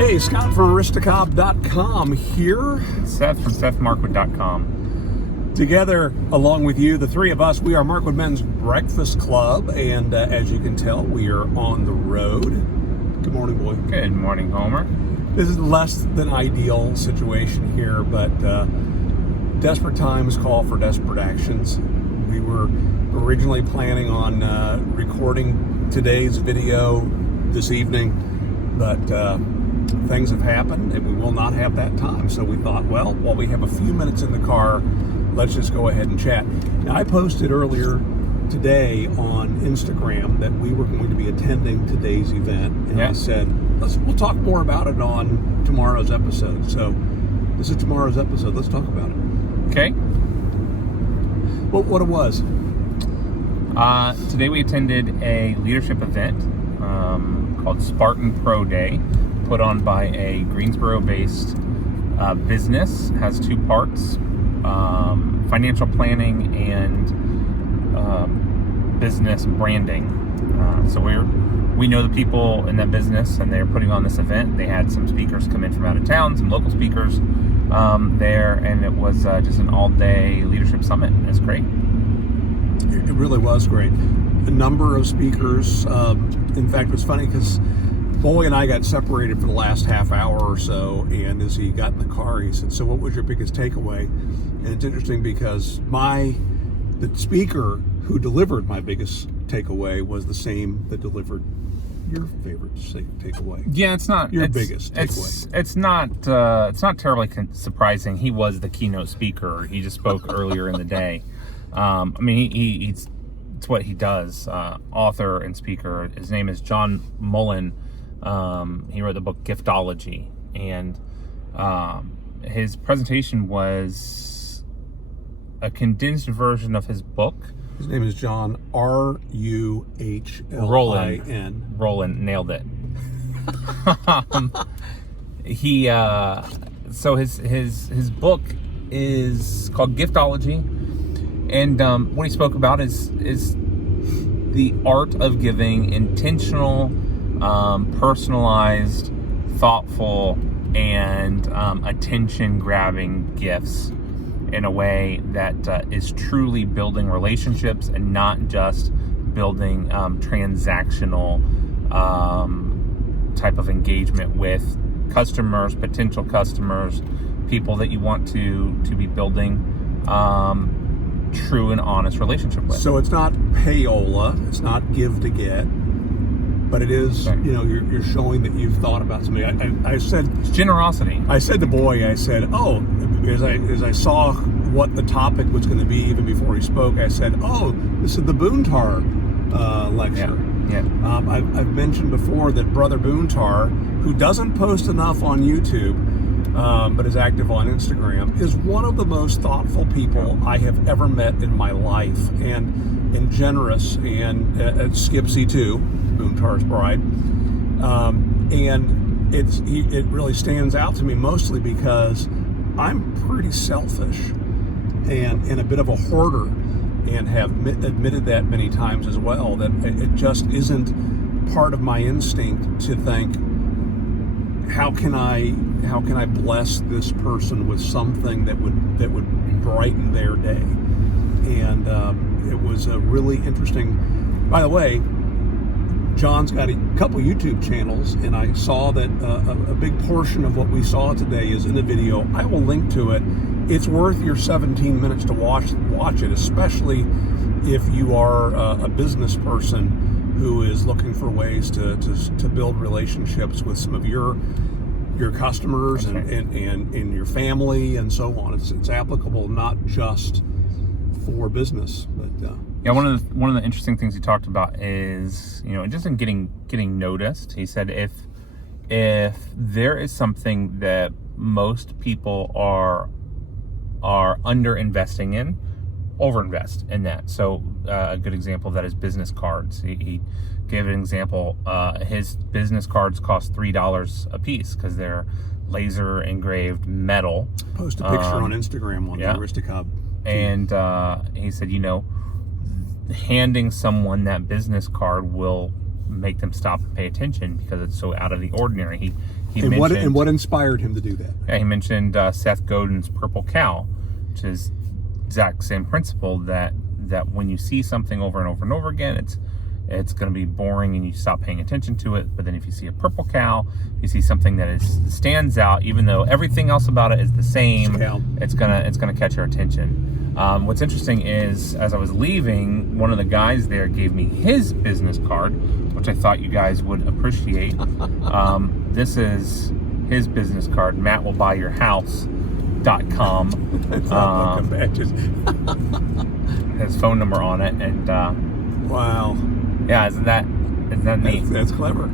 Hey, Scott from Aristocob.com here. Seth from SethMarkwood.com. Together, along with you, the three of us, we are Markwood Men's Breakfast Club, and as you can tell, we are on the road. Good morning, boy. Good morning, Homer. This is less than ideal situation here, but desperate times call for desperate actions. We were originally planning on recording today's video this evening, but things have happened and we will not have that time. So we thought, well, while we have a few minutes in the car, let's just go ahead and chat. Now, I posted earlier today on Instagram that we were going to be attending today's event, and I said, we'll talk more about it on tomorrow's episode. So this is tomorrow's episode. Let's talk about it. Okay. What it was? Today we attended a leadership event called Spartan Pro Day, put on by a Greensboro-based business. Has two parts: financial planning and business branding. So we know the people in that business, and they're putting on this event. They had some speakers come in from out of town, some local speakers there, and it was just an all-day leadership summit. It's great. It really was great. A number of speakers. In fact, it was funny because Boy and I got separated for the last half hour or so, and as he got in the car, he said, "So what was your biggest takeaway?" And it's interesting because the speaker who delivered my biggest takeaway was the same that delivered your favorite takeaway. Yeah, it's not your biggest takeaway. It's not terribly surprising. He was the keynote speaker. He just spoke earlier in the day. I mean, it's what he does. Author and speaker. His name is John Mullen. He wrote the book Giftology, and his presentation was a condensed version of his book. His name is John Ruhlin. Roland nailed it. So his book is called Giftology, and what he spoke about is the art of giving intentional, personalized, thoughtful, and attention-grabbing gifts in a way that is truly building relationships and not just building transactional type of engagement with customers, potential customers, people that you want to be building true and honest relationship with. So it's not payola, it's not give to get, but it is, you're showing that you've thought about something. I said, it's generosity. I said to Boy, as I saw what the topic was going to be even before he spoke, I said, this is the Boontar lecture. Yeah. I've mentioned before that Brother Boontar, who doesn't post enough on YouTube, but is active on Instagram, is one of the most thoughtful people I have ever met in my life, and generous, and Skipsy too, Boontar's bride, and it really stands out to me mostly because I'm pretty selfish and a bit of a hoarder, and have admitted that many times as well, that it just isn't part of my instinct to think, how can I bless this person with something that would brighten their day? And it was a really interesting. By the way, John's got a couple YouTube channels, and I saw that a big portion of what we saw today is in the video. I will link to it. It's worth your 17 minutes to watch it, especially if you are a business person who is looking for ways to build relationships with some of your customers and your family and so on. It's applicable not just for business, but one of the interesting things he talked about is just in getting noticed. He said if there is something that most people are under investing in, overinvest in that. So a good example of that is business cards. He gave an example. His business cards cost $3 a piece because they're laser engraved metal. Post a picture on Instagram on the Aristocob. And he said, handing someone that business card will make them stop and pay attention because it's so out of the ordinary. what inspired him to do that? Yeah, he mentioned Seth Godin's Purple Cow, which is exact same principle that when you see something over and over and over again, it's going to be boring and you stop paying attention to it. But then if you see a purple cow, you see something that stands out, even though everything else about it is the same, it's gonna catch your attention. What's interesting is, as I was leaving, one of the guys there gave me his business card, which I thought you guys would appreciate. This is his business card, mattwillbuyyourhouse.com. His phone number on it, and wow. Yeah, isn't that neat? That's clever.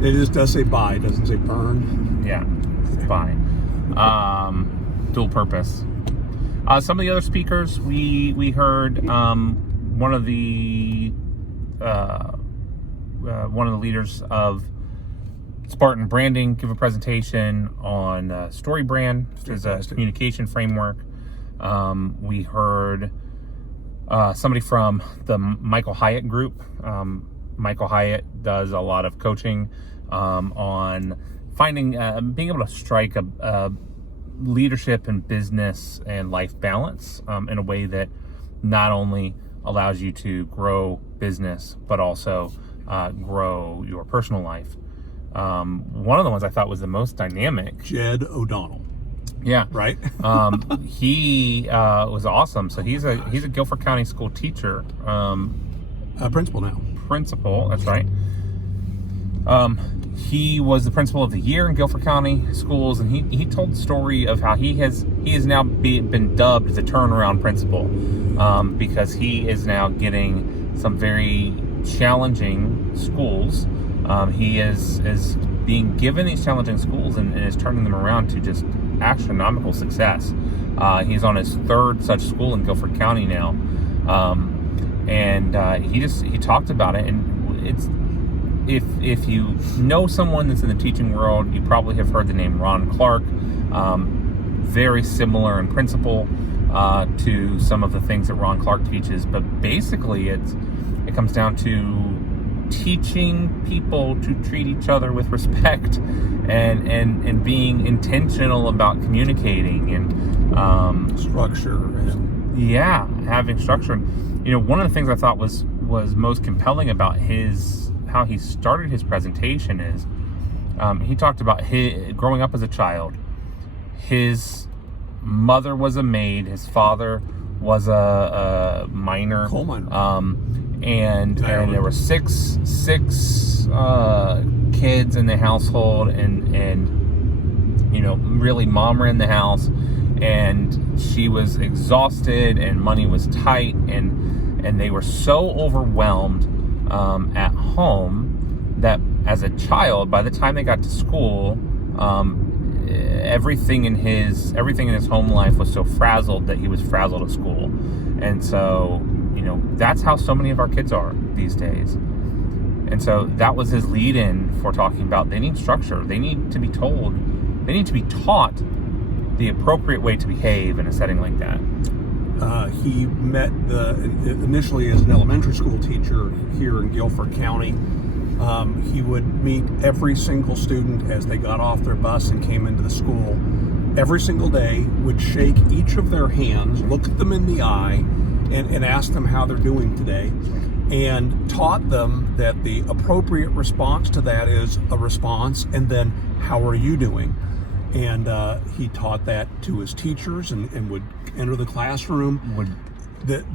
It just does say buy, it doesn't say burn. Yeah, it's buy. Dual purpose. Some of the other speakers we heard, one of the leaders of Spartan Branding give a presentation on Story Brand, which is a communication framework. We heard somebody from the Michael Hyatt group. Michael Hyatt does a lot of coaching on finding, being able to strike a leadership and business and life balance in a way that not only allows you to grow business, but also grow your personal life. One of the ones I thought was the most dynamic. Jed O Donald. Yeah. Right? He was awesome. So he's a Guilford County school teacher. Principal now. Principal, that's right. He was the principal of the year in Guilford County schools, and he told the story of how he has now been dubbed the turnaround principal, because he is now getting some very challenging schools. He is being given these challenging schools and is turning them around to just astronomical success. He's on his third such school in Guilford County now, and he talked about it. And it's, if you know someone that's in the teaching world, you probably have heard the name Ron Clark. Very similar in principle to some of the things that Ron Clark teaches, but basically it comes down to teaching people to treat each other with respect and being intentional about communicating and structure and having structure. One of the things I thought was most compelling about how he started his presentation is he talked about his growing up as a child. His mother was a maid, his father was a miner, coal miner. And there were six kids in the household, and really mom ran the house, and she was exhausted and money was tight, and they were so overwhelmed at home that as a child, by the time they got to school, everything in his home life was so frazzled that he was frazzled at school. And so that's how so many of our kids are these days. And so that was his lead-in for talking about they need structure. They need to be told, they need to be taught the appropriate way to behave in a setting like that. He met initially as an elementary school teacher here in Guilford County. He would meet every single student as they got off their bus and came into the school. Every single day would shake each of their hands, look at them in the eye, and ask them how they're doing today, and taught them that the appropriate response to that is a response, and then how are you doing? And he taught that to his teachers and would enter the classroom. Would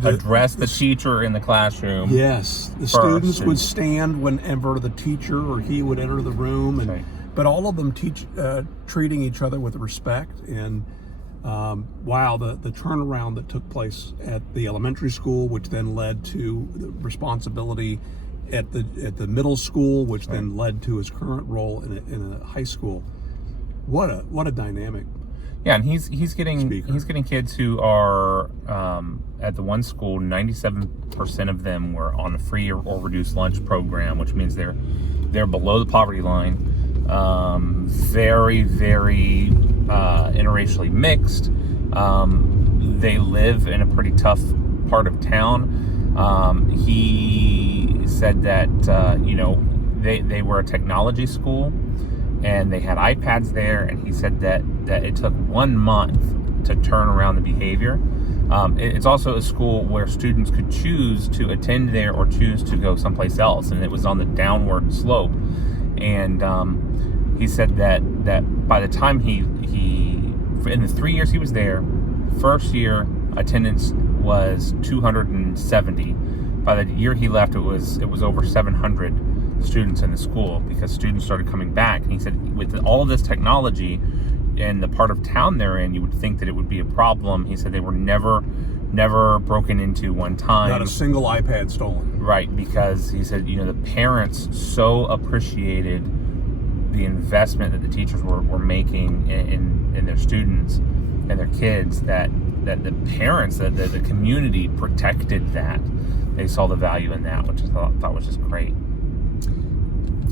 address the teacher in the classroom. Yes, the students would stand whenever the teacher or he would enter the room, and but all of them treating each other with respect. And the turnaround that took place at the elementary school, which then led to the responsibility at the middle school, which then led to his current role in a high school. What a dynamic. Yeah, and he's getting kids who are at the one school. 97% of them were on a free or reduced lunch program, which means they're below the poverty line. Very, very interracially mixed. They live in a pretty tough part of town. He said that they were a technology school, and they had iPads there, and he said that it took 1 month to turn around the behavior. It's also a school where students could choose to attend there or choose to go someplace else, and it was on the downward slope. And he said that by the time he in the 3 years he was there, first year attendance was 270. By the year he left, it was over 700 students in the school, because students started coming back. And he said with all of this technology in the part of town they're in, you would think that it would be a problem. He said they were never broken into one time. Not a single iPad stolen. Right, because he said, the parents so appreciated the investment that the teachers were making in their students and their kids, that the parents, that the community protected that. They saw the value in that, which I thought was just great.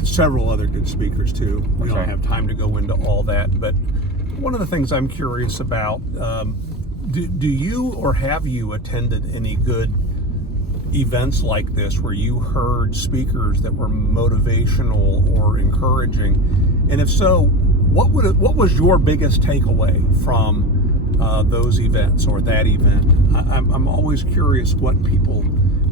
Several other good speakers too. We don't right. have time to go into all that, but one of the things I'm curious about, do you or have you attended any good events like this where you heard speakers that were motivational or encouraging? And if so, what was your biggest takeaway from those events or that event? I'm always curious what people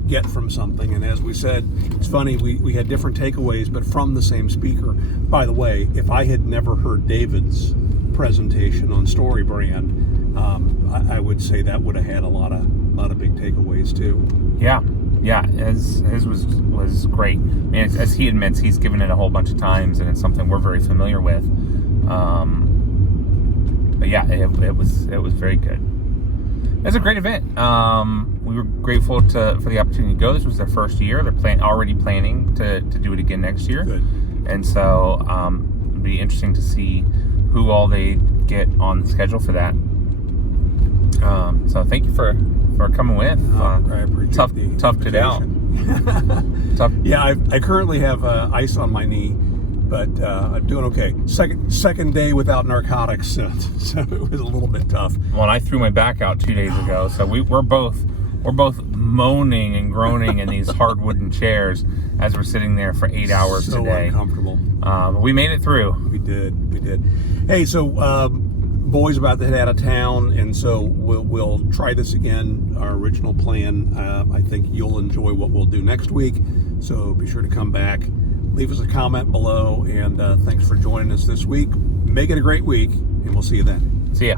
get from something. And as we said, it's funny, we had different takeaways, but from the same speaker. By the way, if I had never heard David's presentation on Story Brand, I would say that would have had a lot of big takeaways too. Yeah, his was great. I mean, as he admits, he's given it a whole bunch of times, and it's something we're very familiar with. But yeah, it was very good. It was a great event. We were grateful for the opportunity to go. This was their first year. They're already planning to do it again next year. Good. And so it'll be interesting to see who all they get on the schedule for that. So thank you for coming with. I appreciate the tough it out. Tough. Yeah, I currently have ice on my knee, but I'm doing okay. Second day without narcotics, so it was a little bit tough. Well, and I threw my back out 2 days ago, so we're both moaning and groaning in these hard wooden chairs as we're sitting there for 8 hours so today. Uncomfortable. But we made it through. We did. Hey, so boys about to head out of town, and so we'll try this again. Our original plan. I think you'll enjoy what we'll do next week. So be sure to come back. Leave us a comment below, and thanks for joining us this week. Make it a great week, and we'll see you then. See ya.